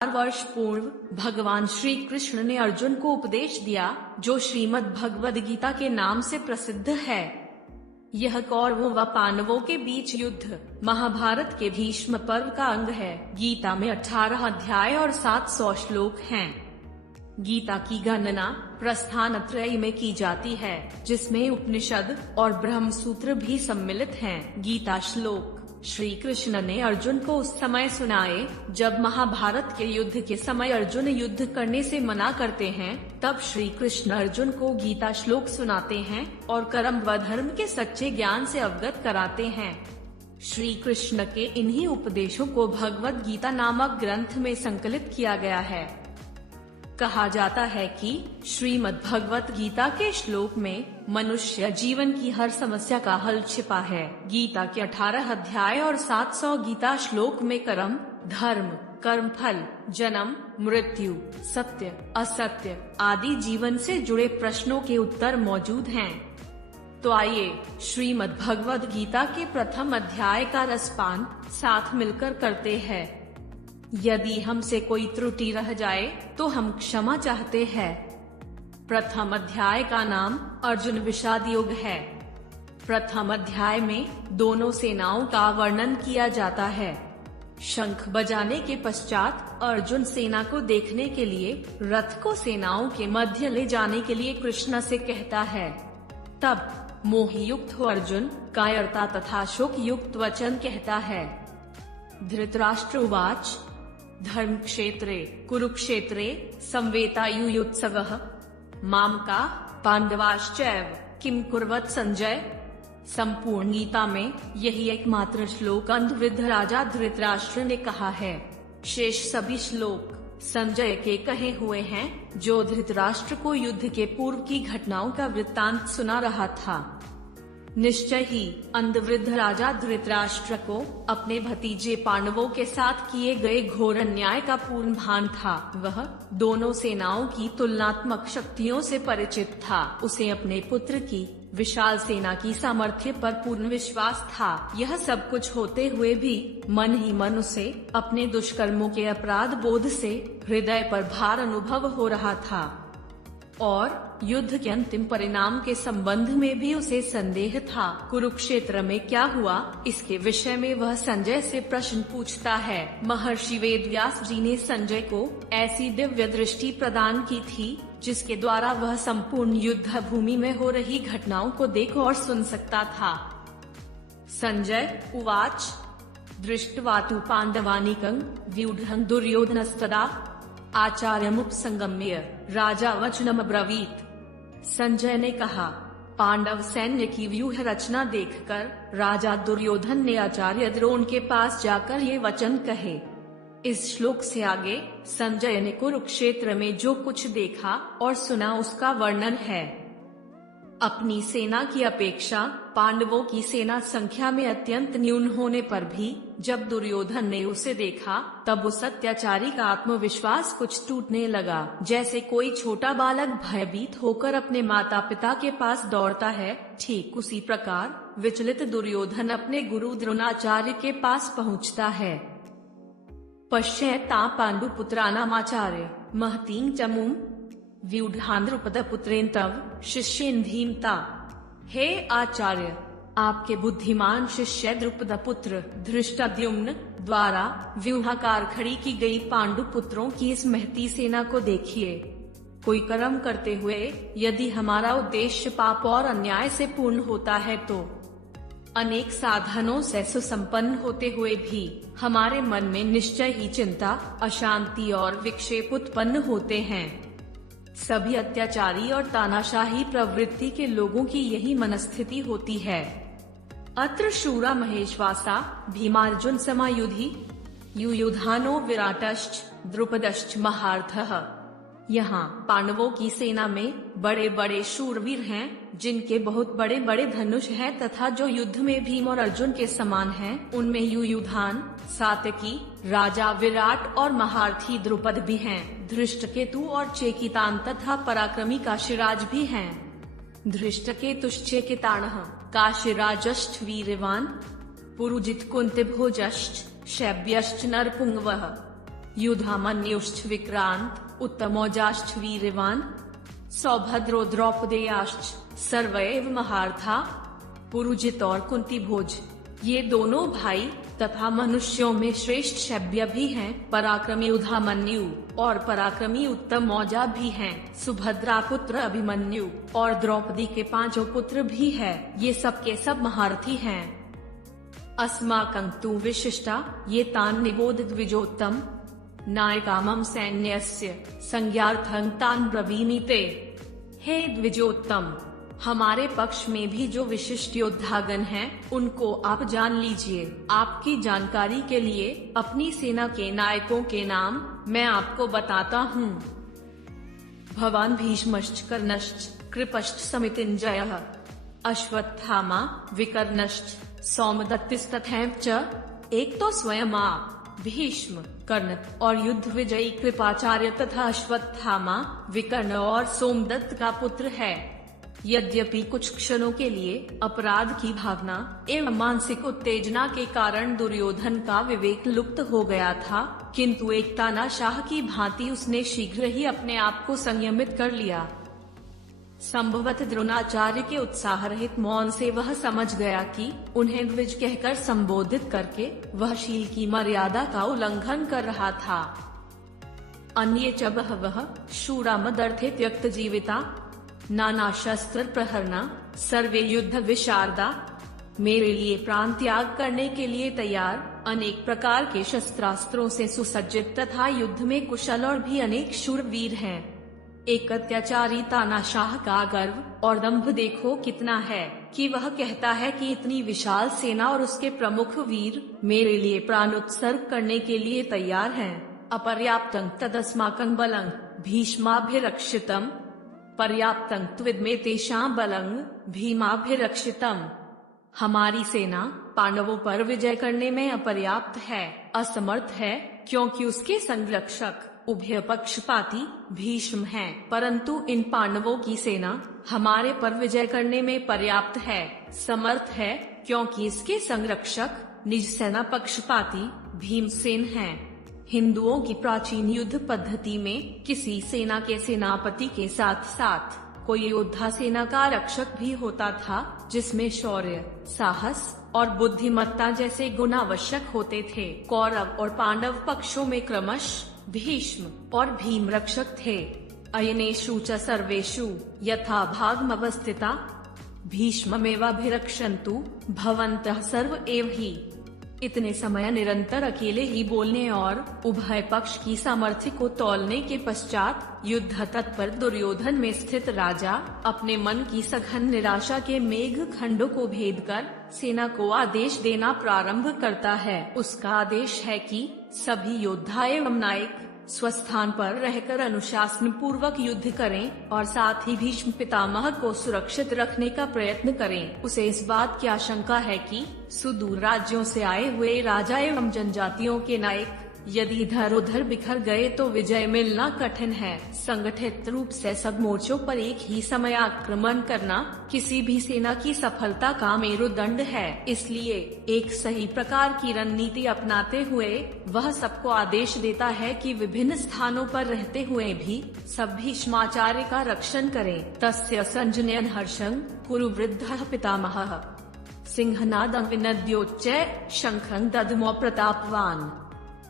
वर्ष पूर्व भगवान श्री कृष्ण ने अर्जुन को उपदेश दिया जो श्रीमद् भगवद गीता के नाम से प्रसिद्ध है। यह कौरवों व पांडवों के बीच युद्ध महाभारत के भीष्म पर्व का अंग है। गीता में 18 अध्याय और 700 श्लोक हैं। गीता की गणना प्रस्थान त्रयी में की जाती है, जिसमें उपनिषद और ब्रह्म सूत्र भी सम्मिलित हैं। गीता श्लोक श्री कृष्ण ने अर्जुन को उस समय सुनाए जब महाभारत के युद्ध के समय अर्जुन युद्ध करने से मना करते हैं। तब श्री कृष्ण अर्जुन को गीता श्लोक सुनाते हैं और कर्म व धर्म के सच्चे ज्ञान से अवगत कराते हैं। श्री कृष्ण के इन्हीं उपदेशों को भगवद गीता नामक ग्रंथ में संकलित किया गया है। कहा जाता है कि श्रीमद् भगवत गीता के श्लोक में मनुष्य जीवन की हर समस्या का हल छिपा है। गीता के 18 अध्याय और 700 गीता श्लोक में कर्म, धर्म, कर्मफल, जन्म, मृत्यु, सत्य, असत्य आदि जीवन से जुड़े प्रश्नों के उत्तर मौजूद हैं। तो आइए श्रीमद् भगवत गीता के प्रथम अध्याय का रसपान साथ मिलकर करते हैं। यदि हमसे कोई त्रुटि रह जाए तो हम क्षमा चाहते हैं। प्रथम अध्याय का नाम अर्जुन विषाद योग है। प्रथम अध्याय में दोनों सेनाओं का वर्णन किया जाता है। शंख बजाने के पश्चात अर्जुन सेना को देखने के लिए रथ को सेनाओं के मध्य ले जाने के लिए कृष्ण से कहता है। तब मोहयुक्त हो अर्जुन कायरता तथा शोक युक्त वचन कहता है। धृतराष्ट्र उवाच धर्म क्षेत्रे कुरुक्षेत्रे संवेतायुयुत्सवः मामका पांडवाश्चैव किम कुर्वत संजय। संपूर्ण गीता में यही एकमात्र श्लोक अंधवृद्ध राजा धृतराष्ट्र ने कहा है। शेष सभी श्लोक संजय के कहे हुए हैं, जो धृतराष्ट्र को युद्ध के पूर्व की घटनाओं का वृत्तांत सुना रहा था। निश्चय ही अंधवृद्ध राजा धृतराष्ट्र को अपने भतीजे पांडवों के साथ किए गए घोर अन्याय का पूर्ण भान था। वह दोनों सेनाओं की तुलनात्मक शक्तियों से परिचित था। उसे अपने पुत्र की विशाल सेना की सामर्थ्य पर पूर्ण विश्वास था। यह सब कुछ होते हुए भी मन ही मन उसे अपने दुष्कर्मों के अपराध बोध से हृदय पर भार अनुभव हो रहा था और युद्ध के अंतिम परिणाम के संबंध में भी उसे संदेह था। कुरुक्षेत्र में क्या हुआ, इसके विषय में वह संजय से प्रश्न पूछता है। महर्षि वेदव्यास जी ने संजय को ऐसी दिव्य दृष्टि प्रदान की थी जिसके द्वारा वह संपूर्ण युद्ध भूमि में हो रही घटनाओं को देख और सुन सकता था। संजय उवाच दृष्ट्वा तु पांडवानीकं व्यूढ़ं दुर्योधनस्तदा आचार्यमुपसंगम्य राजा वचनम ब्रवीत। संजय ने कहा, पांडव सैन्य की व्यूह रचना देखकर राजा दुर्योधन ने आचार्य द्रोण के पास जाकर ये वचन कहे। इस श्लोक से आगे संजय ने कुरुक्षेत्र में जो कुछ देखा और सुना उसका वर्णन है। अपनी सेना की अपेक्षा पांडवों की सेना संख्या में अत्यंत न्यून होने पर भी जब दुर्योधन ने उसे देखा तब उस अत्याचारी का आत्मविश्वास कुछ टूटने लगा। जैसे कोई छोटा बालक भयभीत होकर अपने माता पिता के पास दौड़ता है, ठीक उसी प्रकार विचलित दुर्योधन अपने गुरु द्रोणाचार्य के पास पहुंचता है। पश्येता पांडुपुत्राणामाचार्य महतीं चमूं व्यूढ़ां द्रुपदपुत्रेण तव शिष्येन धीमता। हे आचार्य, आपके बुद्धिमान शिष्य द्रुपदपुत्र धृष्टद्युम्न द्वारा व्यूहाकार खड़ी की गई पांडु पुत्रों की इस महती सेना को देखिए। कोई कर्म करते हुए यदि हमारा उद्देश्य पाप और अन्याय से पूर्ण होता है तो अनेक साधनों से सुसंपन्न होते हुए भी हमारे मन में निश्चय ही चिंता, अशांति और विक्षेप उत्पन्न होते हैं। सभी अत्याचारी और तानाशाही प्रवृत्ति के लोगों की यही मनस्थिति होती है। अत्र शूरा महेश्वासा भीमार्जुन समायुधि युयुधानो विराटश्च द्रुपदश्च महार्थः। यहाँ पांडवों की सेना में बड़े बड़े शूरवीर हैं, जिनके बहुत बड़े बड़े धनुष हैं तथा जो युद्ध में भीम और अर्जुन के समान हैं। उनमें युयुधान, सात्यकी, राजा विराट और महारथी द्रुपद भी हैं। धृष्टकेतु और चेकितान तथा पराक्रमी काशीराज भी हैं। धृष्टकेतुश्चेकितानः काशीराजश्च वीरवान पुरुजित कुंतिभोजश्च शैब्यश्च नरपुंगवः। युधामन्युश्च विक्रांत उत्तमौजाश्च वीर्यवान सौभद्रो द्रौपदेयाश्च सर्वैव महारथा। पुरुजित और कुंती भोज ये दोनों भाई तथा मनुष्यों में श्रेष्ठ शैब्य भी हैं। पराक्रमी युधामन्यु और पराक्रमी उत्तमौजा भी हैं। सुभद्रा पुत्र अभिमन्यु और द्रौपदी के 5 पुत्र भी हैं। ये सब के सब महारथी हैं। अस्माकं तु विशिष्टा ये तान् निबोध द्विजोत्तम नायकामं सैन्यस्य संज्ञार्थं तान् ब्रवीमि ते। हे द्विजोत्तम, हमारे पक्ष में भी जो विशिष्ट योद्धागण हैं, उनको आप जान लीजिए। आपकी जानकारी के लिए अपनी सेना के नायकों के नाम मैं आपको बताता हूँ। भवान भीष्मश्च कर्णश्च कृपश्च समितिञ्जयः अश्वत्थामा विकर्णश्च सौमदत्तिस्तथैव च। एक तो स्वयं आप भीष्म, कर्ण और युद्ध विजयी कृपाचार्य तथा अश्वत्थामा, विकर्ण और सोमदत्त का पुत्र है। यद्यपि कुछ क्षणों के लिए अपराध की भावना एवं मानसिक उत्तेजना के कारण दुर्योधन का विवेक लुप्त हो गया था, किंतु एक तानाशाह की भांति उसने शीघ्र ही अपने आप को संयमित कर लिया। संभवतः द्रोणाचार्य के उत्साह रहित मौन से वह समझ गया कि उन्हें द्विज कहकर संबोधित करके वह शील की मर्यादा का उल्लंघन कर रहा था। अन्ये च बहवः शूरा मदर्थे त्यक्त जीविता नाना शस्त्र प्रहरना सर्वे युद्ध विशारदा। मेरे लिए प्राण त्याग करने के लिए तैयार, अनेक प्रकार के शस्त्रास्त्रों से सुसज्जित तथा युद्ध में कुशल और भी अनेक शूरवीर हैं। एक अत्याचारी तानाशाह का गर्व और दंभ देखो कितना है कि वह कहता है कि इतनी विशाल सेना और उसके प्रमुख वीर मेरे लिए प्राण उत्सर्ग करने के लिए तैयार हैं। अपर्याप्तं तदस्माकं बलं भीष्माभिरक्षितम् पर्याप्तं त्विदमे तेषां बलं भीमाभिरक्षितम्। हमारी सेना पांडवों पर विजय करने में अपर्याप्त है, असमर्थ है, क्योंकि उसके संरक्षक उभय पक्षपाती भीष्म हैं, परंतु इन पांडवों की सेना हमारे पर विजय करने में पर्याप्त है, समर्थ है, क्योंकि इसके संरक्षक निज सेना पक्षपाती भीमसेन हैं। हिंदुओं की प्राचीन युद्ध पद्धति में किसी सेना के सेनापति के साथ साथ कोई योद्धा सेना का रक्षक भी होता था, जिसमें शौर्य, साहस और बुद्धिमत्ता जैसे गुण आवश्यक होते थे। कौरव और पांडव पक्षों में क्रमशः भीष्म और भीम रक्षक थे। अयनेषु च सर्वेषु यथा भागमवस्थिता भीष्ममेवाभिरक्षन्तु भवन्तः सर्व एव हि। इतने समय निरंतर अकेले ही बोलने और उभय पक्ष की सामर्थ्य को तौलने के पश्चात युद्ध तत्पर दुर्योधन में स्थित राजा अपने मन की सघन निराशा के मेघ खंडों को भेद कर सेना को आदेश देना प्रारंभ करता है। उसका आदेश है कि सभी योद्धा एवं नायक स्वस्थान पर रहकर अनुशासन पूर्वक युद्ध करें और साथ ही भीष्म पितामह को सुरक्षित रखने का प्रयत्न करें। उसे इस बात की आशंका है कि सुदूर राज्यों से आए हुए राजा एवं जनजातियों के नायक यदि इधर उधर बिखर गए तो विजय मिलना कठिन है। संगठित रूप से सब मोर्चों पर एक ही समय आक्रमण करना किसी भी सेना की सफलता का मेरुदंड है। इसलिए एक सही प्रकार की रणनीति अपनाते हुए वह सबको आदेश देता है कि विभिन्न स्थानों पर रहते हुए भी सब भीष्माचार्य का रक्षण करें। तस्य संजनयन हर्षं कुरु वृद्धः पितामहः सिंहनादं विनद्योच्चैः शंखं दद्मो प्रतापवान।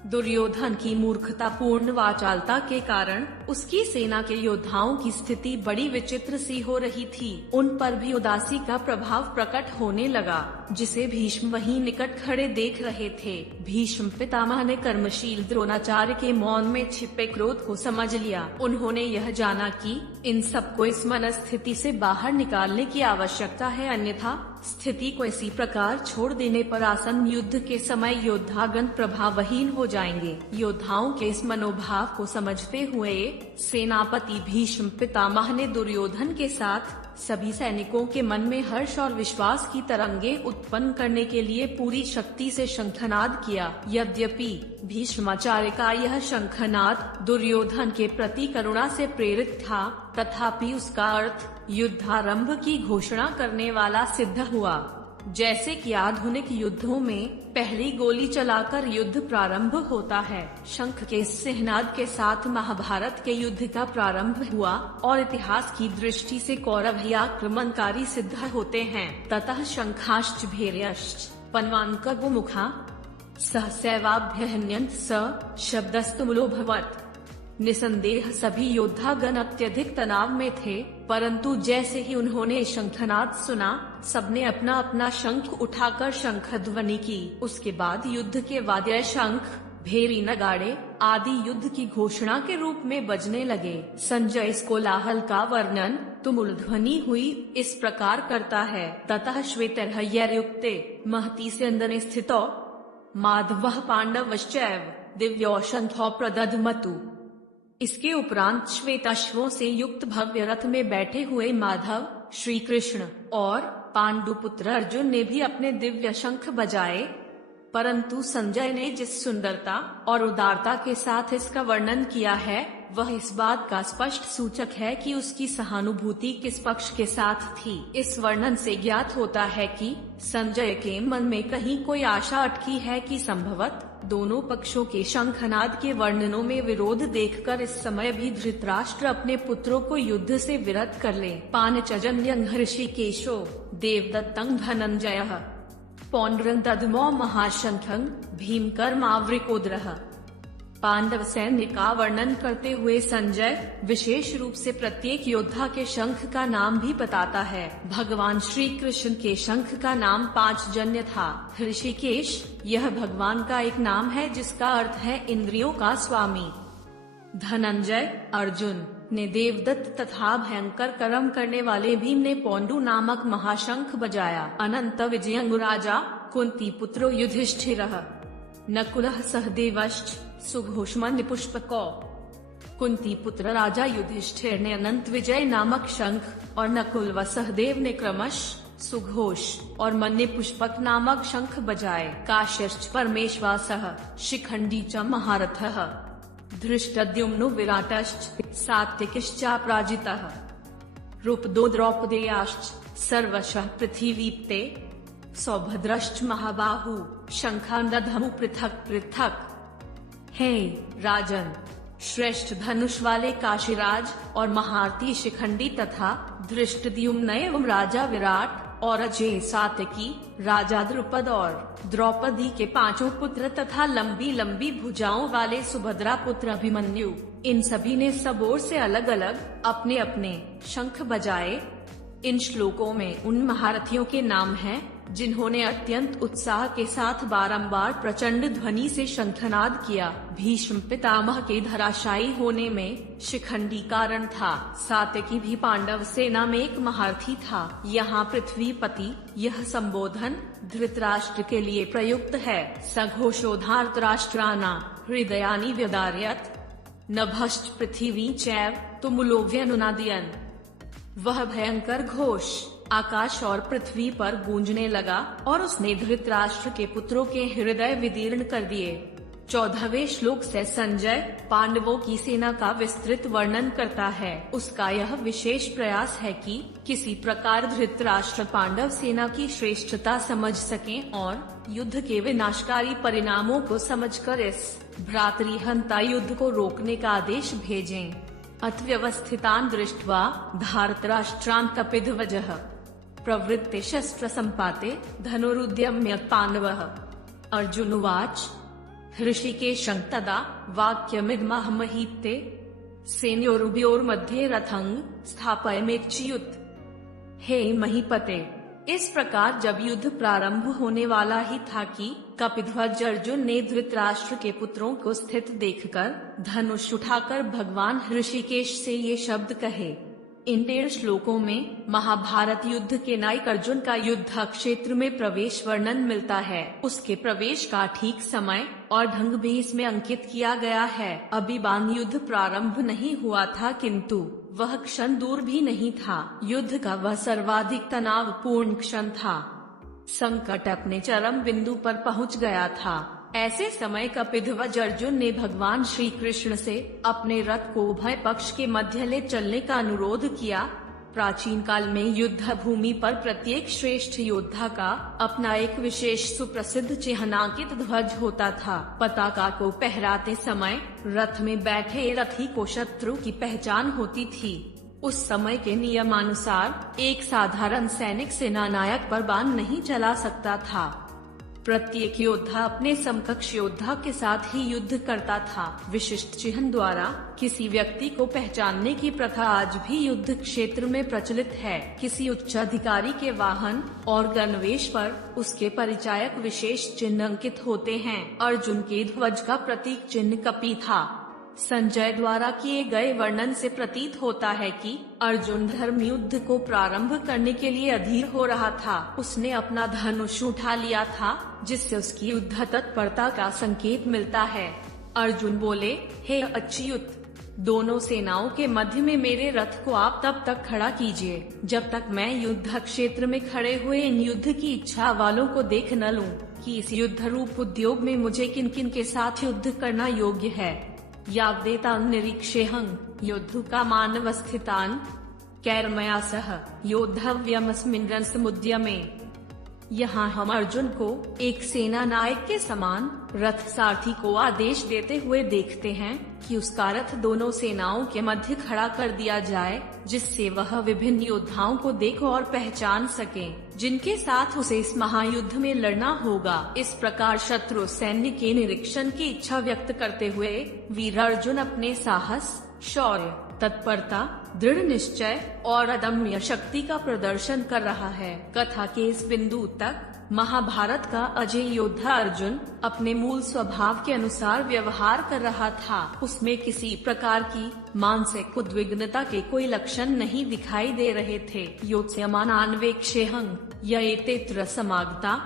दुर्योधन की मूर्खतापूर्ण वाचालता के कारण उसकी सेना के योद्धाओं की स्थिति बड़ी विचित्र सी हो रही थी। उन पर भी उदासी का प्रभाव प्रकट होने लगा, जिसे भीष्म वहीं निकट खड़े देख रहे थे। भीष्म पितामह ने कर्मशील द्रोणाचार्य के मौन में छिपे क्रोध को समझ लिया। उन्होंने यह जाना कि इन सबको इस मनस्थिति से बाहर निकालने की आवश्यकता है, अन्यथा स्थिति को इसी प्रकार छोड़ देने पर आसन्न युद्ध के समय योद्धागण प्रभावहीन हो जाएंगे। योद्धाओं के इस मनोभाव को समझते हुए सेनापति भीष्म पितामह ने दुर्योधन के साथ सभी सैनिकों के मन में हर्ष और विश्वास की तरंगे उत्पन्न करने के लिए पूरी शक्ति से शंखनाद किया। यद्यपि भीष्माचार्य का यह शंखनाद दुर्योधन के प्रति करुणा से प्रेरित था, तथापि उसका अर्थ युद्धारंभ की घोषणा करने वाला सिद्ध हुआ। जैसे कि आधुनिक युद्धों में पहली गोली चलाकर युद्ध प्रारंभ होता है, शंख के सिहनाद के साथ महाभारत के युद्ध का प्रारंभ हुआ और इतिहास की दृष्टि से कौरव ही आक्रमणकारी सिद्ध होते हैं। ततः शंखाश्च भैर्यश्च पन्वान्क गोमुखा सहसैवाभ्यहन्यन्त स शब्दस्तुमुलोभवत्। निसंदेह सभी योद्धागण अत्यधिक तनाव में थे, परंतु जैसे ही उन्होंने शंखनाद सुना, सबने अपना अपना शंख उठाकर शंख ध्वनि की। उसके बाद युद्ध के वाद्य शंख, भेरी, नगाड़े आदि युद्ध की घोषणा के रूप में बजने लगे। संजय इस कोलाहल का वर्णन तुमुल ध्वनि हुई इस प्रकार करता है। ततः श्वेतर्हय्युक्ते महती स्यन्दने स्थितो माधवः पांडवश्चैव दिव्योशंखो प्रदधमतु। इसके उपरांत श्वेताश्वों से युक्त भव्य रथ में बैठे हुए माधव, श्री कृष्ण और पांडुपुत्र अर्जुन ने भी अपने दिव्य शंख बजाए, परंतु संजय ने जिस सुंदरता और उदारता के साथ इसका वर्णन किया है, वह इस बात का स्पष्ट सूचक है कि उसकी सहानुभूति किस पक्ष के साथ थी। इस वर्णन से ज्ञात होता है कि संजय के मन में कहीं कोई आशा अटकी है कि संभवत दोनों पक्षों के शंखनाद के वर्णनों में विरोध देखकर इस समय भी धृतराष्ट्र अपने पुत्रों को युद्ध से विरत कर ले। पांचजन्यं ऋषिकेशो देवदत्तं धनंजयः पौंड्रं दद्मो महाशंखं भीमकर्मावृकोदरः। पांडव सैन्य का वर्णन करते हुए संजय विशेष रूप से प्रत्येक योद्धा के शंख का नाम भी बताता है। भगवान श्री कृष्ण के शंख का नाम पांचजन्य था। ऋषिकेश यह भगवान का एक नाम है जिसका अर्थ है इंद्रियों का स्वामी। धनंजय अर्जुन ने देवदत्त तथा भयंकर कर्म करने वाले भीम ने पौंडु नामक महाशंख बजाया। अनंत विजयं राजा कुंती पुत्रो युधिष्ठिरः नकुलः सहदेवश्च सुघोषमन्य पुष्पको। कुंती पुत्र राजा युधिष्ठिर ने अनंत विजय नामक शंख और नकुल व सहदेव ने क्रमशः सुघोष और मन्य पुष्पक नामक शंख बजाए। काश्यश्च परमेश्वासः शिखंडी च महारथः धृष्टद्युम्नो विराटश्च सात्विकिश्चापराजितः रूपदो द्रौपदेयाश्च सर्वशः पृथिवीप्ते सौभद्रश्च महाबाहु शंखांदधमु पृथक पृथक। हे राजन, श्रेष्ठ धनुष वाले काशीराज और महारथी शिखंडी तथा धृष्टद्युम्न एवं राजा विराट और अजय सात्यकी राजा द्रुपद और द्रौपदी के पांचों पुत्र तथा लंबी लंबी भुजाओं वाले सुभद्रा पुत्र अभिमन्यु, इन सभी ने सब ओर से अलग अलग अपने अपने शंख बजाए। इन श्लोकों में उन महारथियों के नाम हैं जिन्होंने अत्यंत उत्साह के साथ बारंबार प्रचंड ध्वनि से शंखनाद किया। भीष्म पितामह के धराशायी होने में शिखंडी कारण था। सात्यकी भी पांडव सेना में एक महारथी था। यहाँ पृथ्वीपति यह संबोधन धृतराष्ट्र के लिए प्रयुक्त है। सघोषोधार्तराष्ट्राना हृदयानि व्यदार्यत नभश्च पृथिवी चैव तुमुलोव्यनुनादयन्। वह भयंकर घोष आकाश और पृथ्वी पर गूंजने लगा और उसने धृतराष्ट्र के पुत्रों के हृदय विदीर्ण कर दिए। 14वें श्लोक से संजय पांडवों की सेना का विस्तृत वर्णन करता है। उसका यह विशेष प्रयास है कि किसी प्रकार धृतराष्ट्र पांडव सेना की श्रेष्ठता समझ सकें और युद्ध के विनाशकारी परिणामों को समझकर इस भ्रातृहंता युद्ध को रोकने का आदेश भेजें। अथ व्यवस्थितान् दृष्ट्वा धार्तराष्ट्रान् कपिध्वजः प्रवृत्ते शस्त्र संपाते धनुरुद्यम्य पांडवः। अर्जुन उवाच ऋषिकेशं तदा वाक्यमिदमहमहीते सेनयोरुभयोर्मध्ये रथं स्थापयमेच्युत। हे महीपते, इस प्रकार जब युद्ध प्रारंभ होने वाला ही था कि कपिध्वज अर्जुन ने धृतराष्ट्र के पुत्रों को स्थित देखकर धनुष उठाकर भगवान ऋषिकेश से ये शब्द कहे। इन 13 श्लोकों में महाभारत युद्ध के नायक अर्जुन का युद्ध क्षेत्र में प्रवेश वर्णन मिलता है। उसके प्रवेश का ठीक समय और ढंग भी इसमें अंकित किया गया है। अभी बाण युद्ध प्रारंभ नहीं हुआ था, किंतु वह क्षण दूर भी नहीं था। युद्ध का वह सर्वाधिक तनावपूर्ण क्षण था। संकट अपने चरम बिंदु पर पहुंच गया था। ऐसे समय कपिध्वज अर्जुन ने भगवान श्री कृष्ण से अपने रथ को उभय पक्ष के मध्य ले चलने का अनुरोध किया, प्राचीन काल में युद्ध भूमि पर प्रत्येक श्रेष्ठ योद्धा का अपना एक विशेष सुप्रसिद्ध चिन्हांकित ध्वज होता था। पताका को फहराते समय रथ में बैठे रथी को शत्रु की पहचान होती थी। उस समय के नियमानुसार एक साधारण सैनिक सेनानायक पर बाण नहीं चला सकता था। प्रत्येक योद्धा अपने समकक्ष योद्धा के साथ ही युद्ध करता था। विशिष्ट चिन्ह द्वारा किसी व्यक्ति को पहचानने की प्रथा आज भी युद्ध क्षेत्र में प्रचलित है। किसी उच्च अधिकारी के वाहन और गणवेश पर उसके परिचायक विशेष चिन्ह अंकित होते हैं। अर्जुन के ध्वज का प्रतीक चिन्ह कपी था। संजय द्वारा किए गए वर्णन से प्रतीत होता है कि अर्जुन धर्म युद्ध को प्रारंभ करने के लिए अधीर हो रहा था। उसने अपना धनुष उठा लिया था, जिससे उसकी युद्ध तत्परता का संकेत मिलता है। अर्जुन बोले, हे अच्युत, दोनों सेनाओं के मध्य में मेरे रथ को आप तब तक खड़ा कीजिए जब तक मैं युद्ध क्षेत्र में खड़े हुए इन युद्ध की इच्छा वालों को देख न लूं कि इस युद्ध रूप उद्योग में मुझे किन किन के साथ युद्ध करना योग्य है। यावदेतान् निरीक्षेऽहं योद्धुका मानवस्थितान् कैर्मया सह योद्धव्यमस्मिन् रणसमुद्यमे। यहाँ हम अर्जुन को एक सेना नायक के समान रथ सारथी को आदेश देते हुए देखते हैं कि उसका रथ दोनों सेनाओं के मध्य खड़ा कर दिया जाए, जिससे वह विभिन्न योद्धाओं को देख और पहचान सके जिनके साथ उसे इस महायुद्ध में लड़ना होगा। इस प्रकार शत्रु सैन्य के निरीक्षण की इच्छा व्यक्त करते हुए वीर अर्जुन अपने साहस, शौर्य, तत्परता, दृढ़ निश्चय और अदम्य शक्ति का प्रदर्शन कर रहा है। कथा के इस बिंदु तक महाभारत का अजय योद्धा अर्जुन अपने मूल स्वभाव के अनुसार व्यवहार कर रहा था। उसमें किसी प्रकार की मानसिक उद्विग्नता के कोई लक्षण नहीं दिखाई दे रहे थे। योत्स्यमानान्वेक्षेऽहं ययेतेऽत्र समागता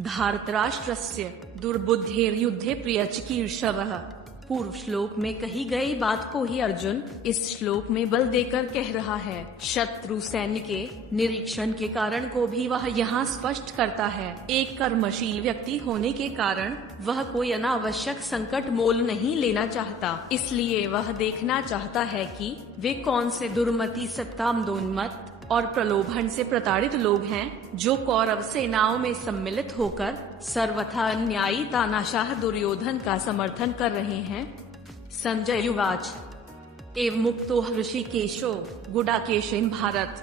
धार्तराष्ट्रस्य दुर्बुद्धेर्युद्धे प्रियचिकीर्षवः। पूर्व श्लोक में कही गई बात को ही अर्जुन इस श्लोक में बल देकर कह रहा है। शत्रु सैन्य के निरीक्षण के कारण को भी वह यहाँ स्पष्ट करता है। एक कर्मशील व्यक्ति होने के कारण वह कोई अनावश्यक संकट मोल नहीं लेना चाहता, इसलिए वह देखना चाहता है कि वे कौन से दुर्मति, सत्तामदोन्मत्त और प्रलोभन से प्रताड़ित लोग हैं जो कौरव सेनाओं में सम्मिलित होकर सर्वथा अन्यायी तानाशाह दुर्योधन का समर्थन कर रहे हैं। संजय युवाच एव मुक्तो ऋषिकेशो गुडाकेशेन भारत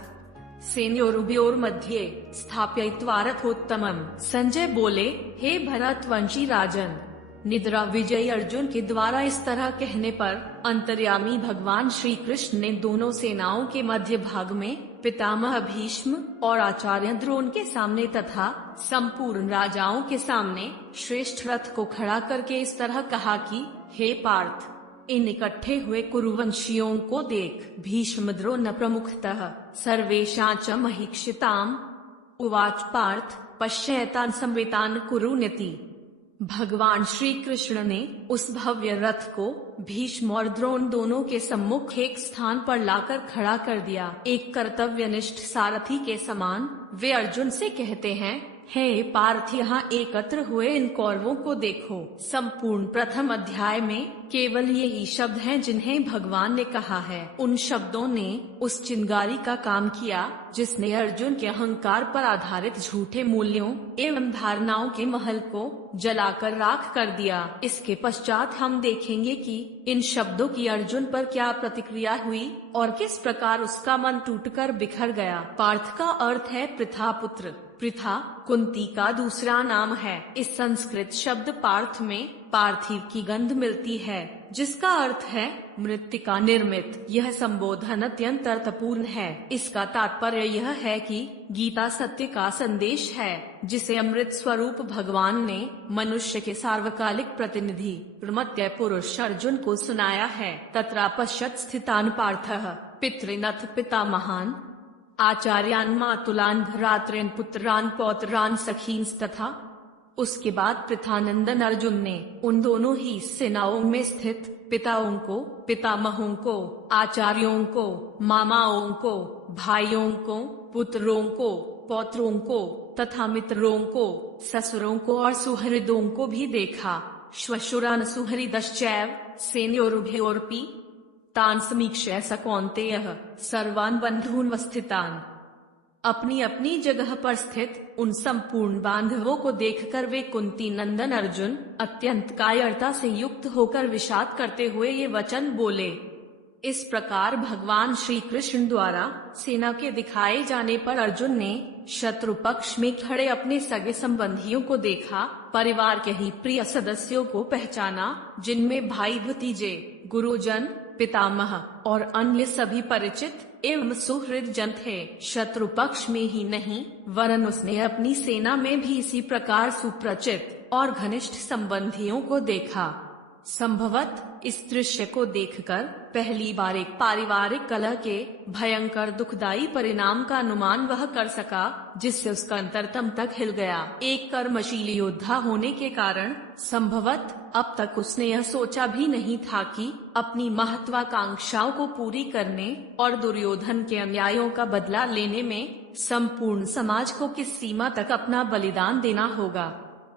सेनयोरुभयोर्मध्ये स्थापयित्वा रथोत्तमम्। संजय बोले, हे भरतवंशी राजन, निद्रा विजयी अर्जुन के द्वारा इस तरह कहने पर अंतर्यामी भगवान श्री कृष्ण ने दोनों सेनाओं के मध्य भाग में पितामह भीष्म और आचार्य द्रोण के सामने तथा संपूर्ण राजाओं के सामने श्रेष्ठ रथ को खड़ा करके इस तरह कहा कि हे पार्थ, इन इकट्ठे हुए कुरुवंशियों को देख। भीष्म द्रोण प्रमुखतः सर्वेषां च महीक्षिताम् उवाच पार्थ पश्येतान् संवितान् कुरुनिति। भगवान श्री कृष्ण ने उस भव्य रथ को भीष्म और द्रोण दोनों के सम्मुख एक स्थान पर लाकर खड़ा कर दिया। एक कर्तव्यनिष्ठ सारथी के समान वे अर्जुन से कहते हैं, हे पार्थ, यहाँ एकत्र हुए इन कौरवों को देखो। संपूर्ण प्रथम अध्याय में केवल यही शब्द हैं जिन्हें भगवान ने कहा है। उन शब्दों ने उस चिंगारी का काम किया जिसने अर्जुन के अहंकार पर आधारित झूठे मूल्यों एवं धारणाओं के महल को जलाकर राख कर दिया। इसके पश्चात हम देखेंगे कि इन शब्दों की अर्जुन पर क्या प्रतिक्रिया हुई और किस प्रकार उसका मन टूटकर बिखर गया। पार्थ का अर्थ है पृथा पुत्र। पृथा कुंती का दूसरा नाम है। इस संस्कृत शब्द पार्थ में पार्थिव की गंध मिलती है, जिसका अर्थ है मृत्तिका निर्मित। यह संबोधन अत्यंत अर्थपूर्ण है। इसका तात्पर्य यह है कि गीता सत्य का संदेश है, जिसे अमृत स्वरूप भगवान ने मनुष्य के सार्वकालिक प्रतिनिधि प्रमत्य पुरुष अर्जुन को सुनाया है। तत्र पश्यत् स्थितान् पार्थः पितृनथ पितामहान् आचार्यान् मातुलान् भ्रातॄन् पुत्रान् पौत्रान् सखींस्तथा। उसके बाद पृथानंदन अर्जुन ने उन दोनों ही सेनाओं में स्थित पिताओं को, पितामहों को, आचार्यों को, मामाओं को, भाइयों को, पुत्रों को, पौत्रों को तथा मित्रों को, ससुरों को और सुहृदों को भी देखा। श्वशुरान् सुहृदश्चैव सेनयोरुभयोरपि तान समीक्ष्य स कौन्तेयः सर्वान् बन्धून् वस्थितान्। अपनी अपनी जगह पर स्थित उन संपूर्ण बांधवों को देखकर वे कुंती नंदन अर्जुन अत्यंत कायरता से युक्त होकर विषाद करते हुए ये वचन बोले। इस प्रकार भगवान श्री कृष्ण द्वारा सेना के दिखाए जाने पर अर्जुन ने शत्रु पक्ष में खड़े अपने सगे संबंधियों को देखा, परिवार के ही प्रिय सदस्यों को पहचाना, जिनमें भाई भतीजे, गुरुजन, पितामह और अन्य सभी परिचित एवं सुहृद जन थे। शत्रु पक्ष में ही नहीं वरन उसने अपनी सेना में भी इसी प्रकार सुप्रचित और घनिष्ठ संबंधियों को देखा। संभवत इस दृश्य को देखकर पहली बार एक पारिवारिक कलह के भयंकर दुखदायी परिणाम का अनुमान वह कर सका, जिससे उसका अंतरतम तक हिल गया। एक कर्मशील योद्धा होने के कारण संभवत अब तक उसने यह सोचा भी नहीं था कि अपनी महत्वाकांक्षाओं को पूरी करने और दुर्योधन के अन्यायों का बदला लेने में संपूर्ण समाज को किस सीमा तक अपना बलिदान देना होगा।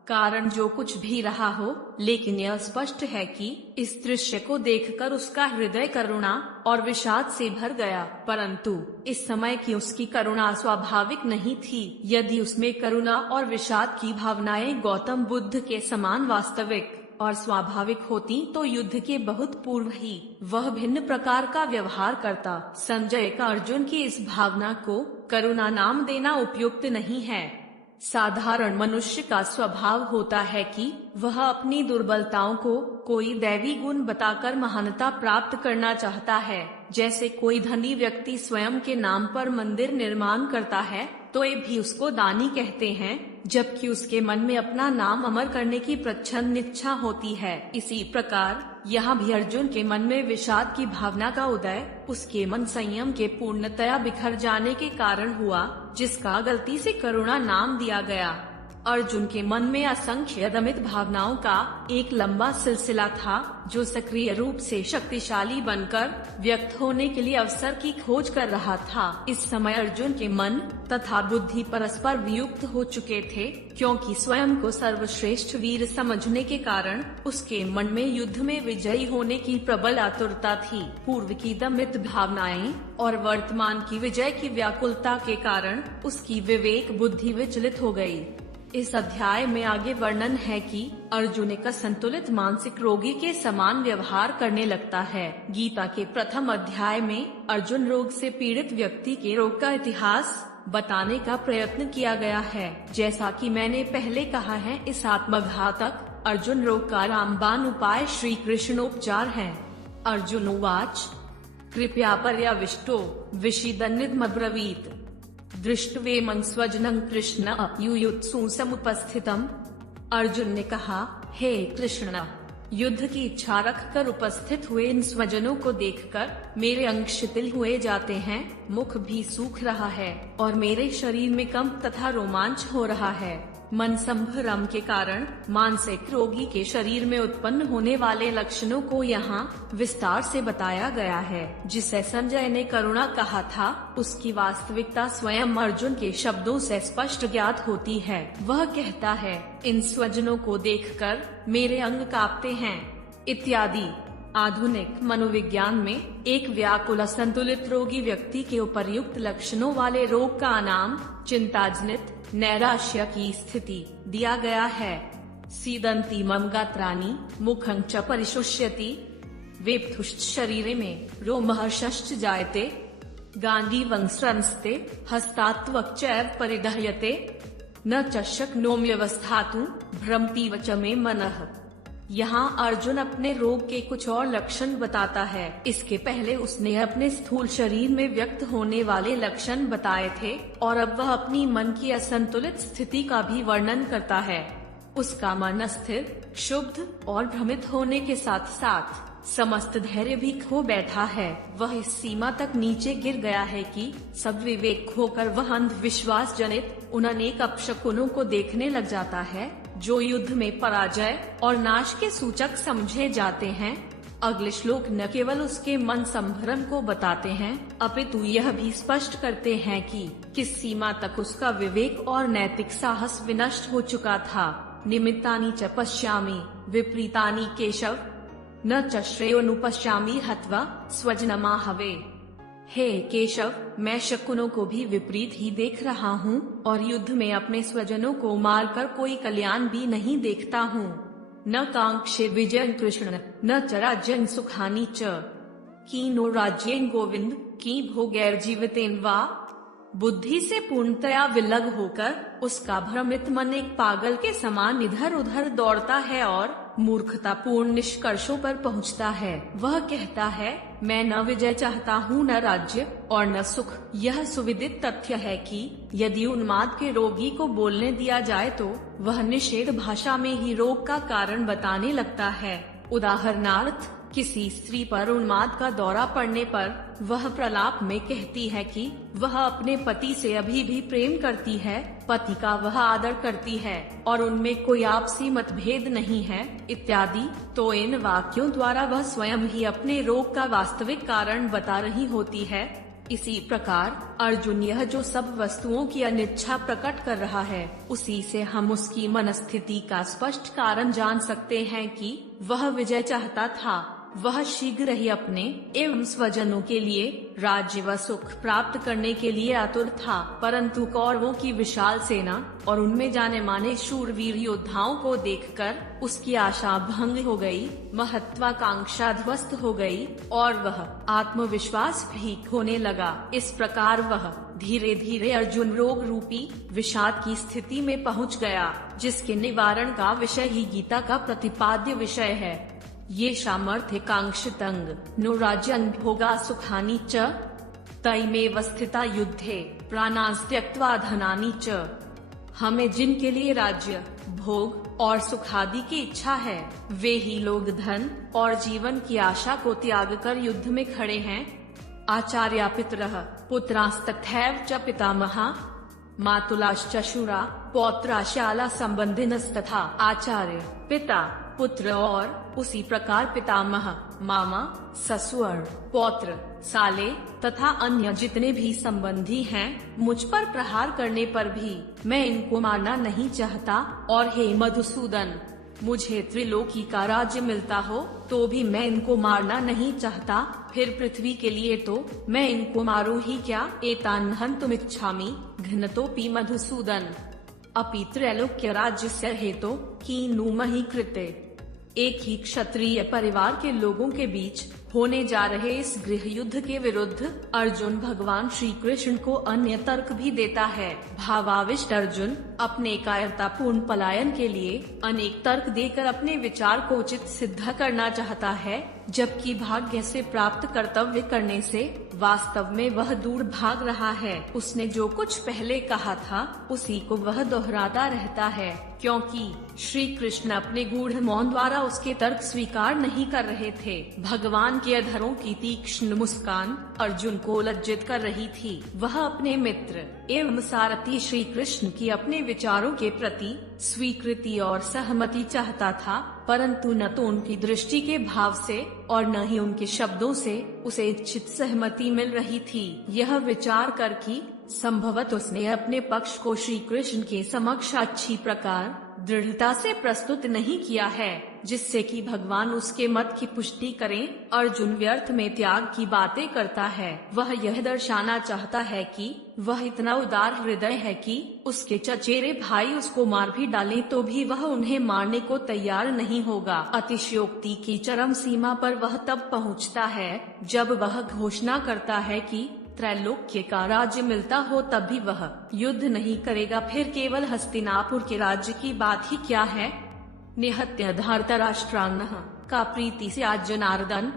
कारण जो कुछ भी रहा हो, लेकिन यह स्पष्ट है कि इस दृश्य को देखकर उसका हृदय करुणा और विषाद से भर गया, परंतु इस समय की उसकी करुणा स्वाभाविक नहीं थी। यदि उसमें करुणा और विषाद की भावनाएं गौतम बुद्ध के समान वास्तविक और स्वाभाविक होती तो युद्ध के बहुत पूर्व ही वह भिन्न प्रकार का व्यवहार करता। संजय का अर्जुन की इस भावना को करुणा नाम देना उपयुक्त नहीं है। साधारण मनुष्य का स्वभाव होता है कि वह अपनी दुर्बलताओं को कोई दैवी गुण बताकर महानता प्राप्त करना चाहता है। जैसे कोई धनी व्यक्ति स्वयं के नाम पर मंदिर निर्माण करता है तो ये भी उसको दानी कहते हैं, जबकि उसके मन में अपना नाम अमर करने की प्रच्छन्न इच्छा होती है। इसी प्रकार यहाँ भी अर्जुन के मन में विषाद की भावना का उदय उसके मन संयम के पूर्णतया बिखर जाने के कारण हुआ, जिसका गलती से करुणा नाम दिया गया। अर्जुन के मन में असंख्य दमित भावनाओं का एक लंबा सिलसिला था, जो सक्रिय रूप से शक्तिशाली बनकर व्यक्त होने के लिए अवसर की खोज कर रहा था। इस समय अर्जुन के मन तथा बुद्धि परस्पर वियुक्त हो चुके थे, क्योंकि स्वयं को सर्वश्रेष्ठ वीर समझने के कारण उसके मन में युद्ध में विजयी होने की प्रबल आतुरता थी। पूर्व की दमित भावनाएं और वर्तमान की विजय की व्याकुलता के कारण उसकी विवेक बुद्धि विचलित हो गयी। इस अध्याय में आगे वर्णन है कि अर्जुन एक असंतुलित मानसिक रोगी के समान व्यवहार करने लगता है। गीता के प्रथम अध्याय में अर्जुन रोग से पीड़ित व्यक्ति के रोग का इतिहास बताने का प्रयत्न किया गया है। जैसा कि मैंने पहले कहा है, इस आत्मघातक अर्जुन रोग का रामबाण उपाय श्री कृष्णोपचार है। अर्जुन उवाच कृपया पर्याविष्टो विषीदन्निदमब्रवीत् दृष्ट्वेमं स्वजनं कृष्ण युयुत्सु समुपस्थितम्। अर्जुन ने कहा, हे कृष्ण, युद्ध की इच्छा रखकर उपस्थित हुए इन स्वजनों को देखकर मेरे अंग शिथिल हुए जाते हैं, मुख भी सूख रहा है और मेरे शरीर में कंप तथा रोमांच हो रहा है। मन संभ्रम के कारण मानसिक रोगी के शरीर में उत्पन्न होने वाले लक्षणों को यहाँ विस्तार से बताया गया है। जिसे संजय ने करुणा कहा था, उसकी वास्तविकता स्वयं अर्जुन के शब्दों से स्पष्ट ज्ञात होती है। वह कहता है, इन स्वजनों को देखकर मेरे अंग कांपते हैं इत्यादि। आधुनिक मनोविज्ञान में एक व्याकुल असंतुलित रोगी व्यक्ति के उपर्युक्त लक्षणों वाले रोग का नाम चिंताजनित नैराश्य की स्थिति दिया गया है। सीदंती मम गात्राणि मुखं च परिशुष्यति वेप्थुश्च शरीरे में रोमहर्षश्च जायते गांडीवं स्रंस्ते हस्तात्वक चैव परिदह्यते न च शक्नोम्यवस्थातु भ्रमतीव च मे मनः। यहाँ अर्जुन अपने रोग के कुछ और लक्षण बताता है। इसके पहले उसने अपने स्थूल शरीर में व्यक्त होने वाले लक्षण बताए थे और अब वह अपनी मन की असंतुलित स्थिति का भी वर्णन करता है। उसका मन अस्थिर, क्षुब्ध और भ्रमित होने के साथ साथ समस्त धैर्य भी खो बैठा है। वह इस सीमा तक नीचे गिर गया है कि सब विवेक खोकर वह अंधविश्वास जनित उन अनेक अपशकुनों को देखने लग जाता है जो युद्ध में पराजय और नाश के सूचक समझे जाते हैं। अगले श्लोक न केवल उसके मन संभ्रम को बताते हैं, अपितु यह भी स्पष्ट करते हैं कि किस सीमा तक उसका विवेक और नैतिक साहस विनष्ट हो चुका था। निमित्तानि च पश्यामि विपरीतानि केशव न च श्रेयोनुपश्यामि हत्वा स्वजनमाहवे। हे केशव, मैं शकुनों को भी विपरीत ही देख रहा हूँ और युद्ध में अपने स्वजनों को मारकर कोई कल्याण भी नहीं देखता हूँ। न कांक्षे विजयं कृष्ण न च राज्यं सुखानि च, कीनो राज्येन गोविंद की भोगैर्जीवितेन वा। बुद्धि से पूर्णतया विलग होकर उसका भ्रमित मन एक पागल के समान इधर उधर दौड़ता है और मूर्खतापूर्ण निष्कर्षों पर पहुंचता है। वह कहता है, मैं न विजय चाहता हूँ, न राज्य और न सुख। यह सुविदित तथ्य है कि यदि उन्माद के रोगी को बोलने दिया जाए तो वह निषेध भाषा में ही रोग का कारण बताने लगता है। उदाहरणार्थ, किसी स्त्री पर उन्माद का दौरा पड़ने पर वह प्रलाप में कहती है कि वह अपने पति से अभी भी प्रेम करती है, पति का वह आदर करती है और उनमें कोई आपसी मतभेद नहीं है इत्यादि। तो इन वाक्यों द्वारा वह स्वयं ही अपने रोग का वास्तविक कारण बता रही होती है। इसी प्रकार अर्जुन यह जो सब वस्तुओं की अनिच्छा प्रकट कर रहा है, उसी से हम उसकी मनस्थिति का स्पष्ट कारण जान सकते हैं कि वह विजय चाहता था। वह शीघ्र ही अपने एवं स्वजनों के लिए राज्य व सुख प्राप्त करने के लिए आतुर था, परंतु कौरवों की विशाल सेना और उनमें जाने माने शूरवीर योद्धाओं को देखकर उसकी आशा भंग हो गई, महत्वाकांक्षा ध्वस्त हो गई और वह आत्मविश्वास भी खोने लगा। इस प्रकार वह धीरे धीरे अर्जुन रोग रूपी विषाद की स्थिति में पहुंच गया, जिसके निवारण का विषय ही गीता का प्रतिपाद्य विषय है। ये सामर्थ्य कांक्षितंग नो राज्यं भोगा सुखानि च, तैमेव स्थिता युद्धे प्राणांस त्यक्त्वा धनानि च। हमें जिनके लिए राज्य, भोग और सुखादि की इच्छा है, वे ही लोग धन और जीवन की आशा को त्याग कर युद्ध में खड़े हैं। आचार्या पितरः पुत्रास्तथैव च पितामहा मातुलाश्च शूरा पौत्रा शाला संबंधिनस्तथा। आचार्य, पिता, पुत्र और उसी प्रकार पितामह, मामा, ससुर, पौत्र, साले तथा अन्य जितने भी संबंधी हैं, मुझ पर प्रहार करने पर भी मैं इनको मारना नहीं चाहता। और हे मधुसूदन, मुझे त्रिलोकी का राज्य मिलता हो तो भी मैं इनको मारना नहीं चाहता। फिर पृथ्वी के लिए तो मैं इनको मारूं ही क्या। एतान् हन्तुमिच्छामि घ्नतोऽपि मधुसूदन, अपि त्रैलोक्य राज्यस्य हेतो कीनु मही कृते। एक ही क्षत्रिय परिवार के लोगों के बीच होने जा रहे इस गृह युद्ध के विरुद्ध अर्जुन भगवान श्री कृष्ण को अन्य तर्क भी देता है। भावाविष्ट अर्जुन अपने कायरतापूर्ण पलायन के लिए अनेक तर्क देकर अपने विचार को उचित सिद्ध करना चाहता है, जबकि भाग्य से प्राप्त कर्तव्य करने से वास्तव में वह दूर भाग रहा है। उसने जो कुछ पहले कहा था उसी को वह दोहराता रहता है, क्योंकि श्री कृष्ण अपने गूढ़ मौन द्वारा उसके तर्क स्वीकार नहीं कर रहे थे। भगवान के अधरों की तीक्ष्ण मुस्कान अर्जुन को लज्जित कर रही थी। वह अपने मित्र एवं सारथी श्री कृष्ण की अपने विचारों के प्रति स्वीकृति और सहमति चाहता था, परंतु न तो उनकी दृष्टि के भाव से और न ही उनके शब्दों से उसे इच्छित सहमति मिल रही थी। यह विचार कर कि संभवत उसने अपने पक्ष को श्री कृष्ण के समक्ष अच्छी प्रकार दृढ़ता से प्रस्तुत नहीं किया है, जिससे कि भगवान उसके मत की पुष्टि करें। अर्जुन व्यर्थ में त्याग की बातें करता है। वह यह दर्शाना चाहता है कि वह इतना उदार हृदय है कि उसके चचेरे भाई उसको मार भी डालें तो भी वह उन्हें मारने को तैयार नहीं होगा। अतिशयोक्ति की चरम सीमा पर वह तब पहुंचता है जब वह घोषणा करता है कि त्रैलोक्य का राज्य मिलता हो तब भी वह युद्ध नहीं करेगा। फिर केवल हस्तिनापुर के राज्य की बात ही क्या है। निहत्य धार्तराष्ट्रान्नः का प्रीति से आज जनार्दन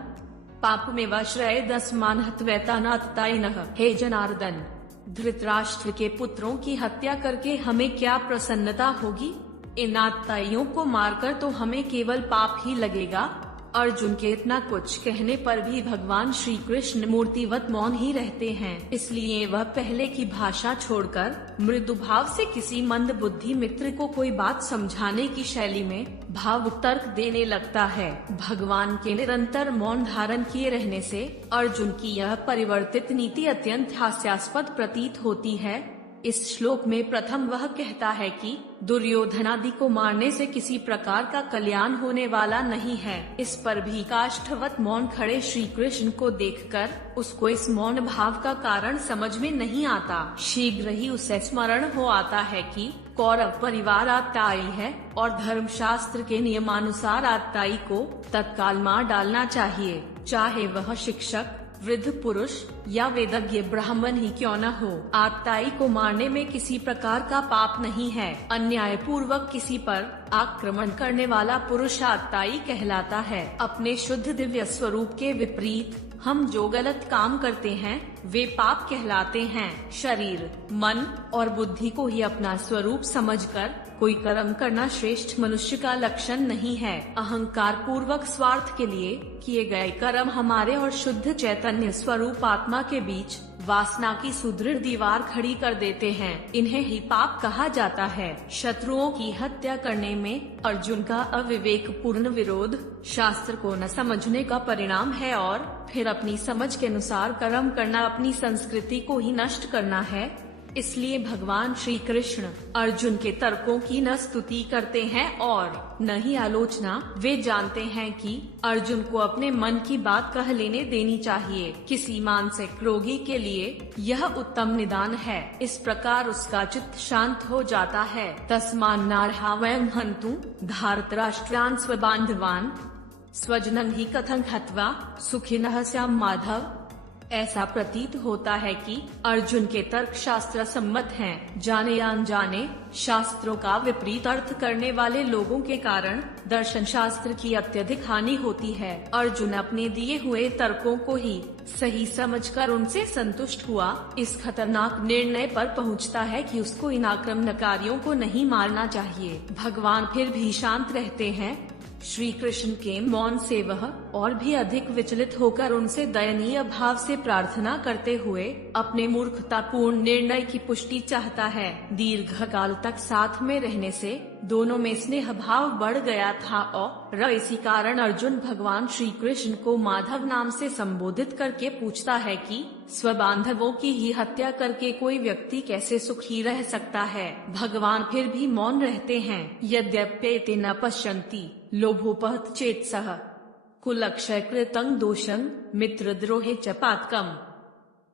पाप में वश्रय 10 मान हत्वैतानात्तायनः। हे जनार्दन, धृतराष्ट्र के पुत्रों की हत्या करके हमें क्या प्रसन्नता होगी। इन आत्ताइयों को मारकर तो हमें केवल पाप ही लगेगा। अर्जुन के इतना कुछ कहने पर भी भगवान श्री कृष्ण मूर्तिवत मौन ही रहते हैं। इसलिए वह पहले की भाषा छोड़कर मृदु भाव से किसी मंद बुद्धि मित्र को कोई बात समझाने की शैली में भावुक तर्क देने लगता है। भगवान के निरंतर मौन धारण किए रहने से अर्जुन की यह परिवर्तित नीति अत्यंत हास्यास्पद प्रतीत होती है। इस श्लोक में प्रथम वह कहता है कि दुर्योधनादि को मारने से किसी प्रकार का कल्याण होने वाला नहीं है। इस पर भी काष्ठवत मौन खड़े श्री कृष्ण को देखकर उसको इस मौन भाव का कारण समझ में नहीं आता। शीघ्र ही उसे स्मरण हो आता है कि कौरव परिवार आत्ताई है और धर्मशास्त्र के नियमानुसार आत्ताई को तत्काल मार डालना चाहिए, चाहे वह शिक्षक, वृद्ध पुरुष या वेदज्ञ ब्राह्मण ही क्यों न हो। आत्ताई को मारने में किसी प्रकार का पाप नहीं है। अन्याय पूर्वक किसी पर आक्रमण करने वाला पुरुष आत्ताई कहलाता है। अपने शुद्ध दिव्य स्वरूप के विपरीत हम जो गलत काम करते हैं वे पाप कहलाते हैं। शरीर, मन और बुद्धि को ही अपना स्वरूप समझकर कोई कर्म करना श्रेष्ठ मनुष्य का लक्षण नहीं है। अहंकार पूर्वक स्वार्थ के लिए किए गए कर्म हमारे और शुद्ध चैतन्य स्वरूप आत्मा के बीच वासना की सुदृढ़ दीवार खड़ी कर देते हैं। इन्हें ही पाप कहा जाता है। शत्रुओं की हत्या करने में अर्जुन का अविवेक पूर्ण विरोध शास्त्र को न समझने का परिणाम है और फिर अपनी समझ के अनुसार कर्म करना अपनी संस्कृति को ही नष्ट करना है। इसलिए भगवान श्री कृष्ण अर्जुन के तर्कों की न स्तुति करते हैं और न ही आलोचना। वे जानते हैं कि अर्जुन को अपने मन की बात कह लेने देनी चाहिए। किसी मानसिक रोगी के लिए यह उत्तम निदान है। इस प्रकार उसका चित्त शांत हो जाता है। तस्मान् नार्हा वयं हन्तु धार्तराष्ट्रान् स्वबान्धवान् स्वजनं हि कथं हत्वा सुखिनः स्याम माधव। ऐसा प्रतीत होता है कि अर्जुन के तर्क शास्त्र सम्मत हैं। जाने या अनजाने शास्त्रों का विपरीत अर्थ करने वाले लोगों के कारण दर्शन शास्त्र की अत्यधिक हानि होती है। अर्जुन अपने दिए हुए तर्कों को ही सही समझकर उनसे संतुष्ट हुआ इस खतरनाक निर्णय पर पहुंचता है कि उसको इन आक्रमणकारियों को नहीं मारना चाहिए। भगवान फिर भी शांत रहते हैं। श्री कृष्ण के मौन से वह और भी अधिक विचलित होकर उनसे दयनीय भाव से प्रार्थना करते हुए अपने मूर्खतापूर्ण निर्णय की पुष्टि चाहता है। दीर्घ काल तक साथ में रहने से दोनों में स्नेह भाव बढ़ गया था और इसी कारण अर्जुन भगवान श्री कृष्ण को माधव नाम से संबोधित करके पूछता है कि स्वबांधवों की ही हत्या करके कोई व्यक्ति कैसे सुखी रह सकता है। भगवान फिर भी मौन रहते हैं। यद्यप्येते न पश्यन्ति लोभोपहत चेतसः कुलक्षय कृतं दोषं मित्रद्रोहे च पातकम्।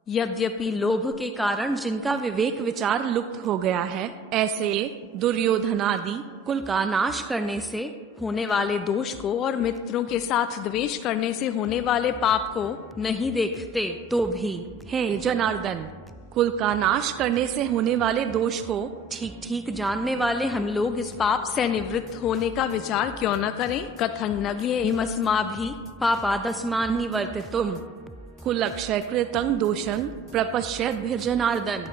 यद्यपि लोभ के कारण जिनका विवेक विचार लुप्त हो गया है, ऐसे दुर्योधनादि कुल का नाश करने से होने वाले दोष को और मित्रों के साथ द्वेष करने से होने वाले पाप को नहीं देखते। तो भी हे जनार्दन, कुल का नाश करने से होने वाले दोष को ठीक ठीक जानने वाले हम लोग इस पाप से निवृत्त होने का विचार क्यों न करें। कथं न ज्ञेयमस्माभिः पापादस्मान् निवर्तितुम् कुलक्षय कृतं दोषं प्रपश्यद्भिर्जनार्दन।